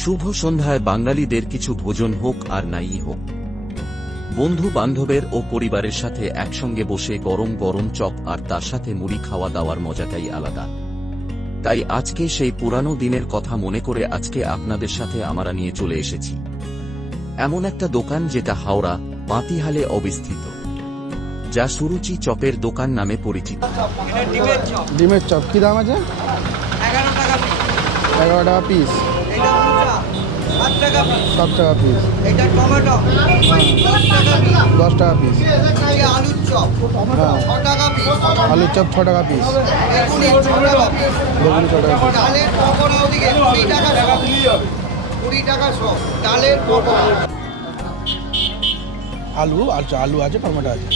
শুভ সন্ধ্যায় বাঙালিদের কিছু ভোজন হোক আর নাই হোক, বন্ধু বান্ধবের ও পরিবারের সাথে একসঙ্গে বসে গরম গরম চপ আর তার সাথে মুড়ি খাওয়া দাওয়ার মজাটাই আলাদা। তাই আজকে সেই পুরানো দিনের কথা মনে করে আজকে আপনাদের সাথে আমরা নিয়ে চলে এসেছি এমন একটা দোকান যেটা হাওড়া পাতিহালে অবস্থিত, যা সুরুচি চপের দোকান নামে পরিচিত। ডিমের চপ কি দাম আছে? 11 টাকা পিস। 7 টাকা পিস। 10 টাকা পিস। আলুর চপ হ্যাঁ, 6 টাকা পিস। আলুর চপ 6 টাকা পিস। বেগুনি 6 টাকা পিস। বেগুনি 6 টাকা পিস। ডালের পকোড়া ওদিকে 20 টাকা সব। 20 টাকা সব ডালের পকোড়া। আলু আছে, টমেটো আছে।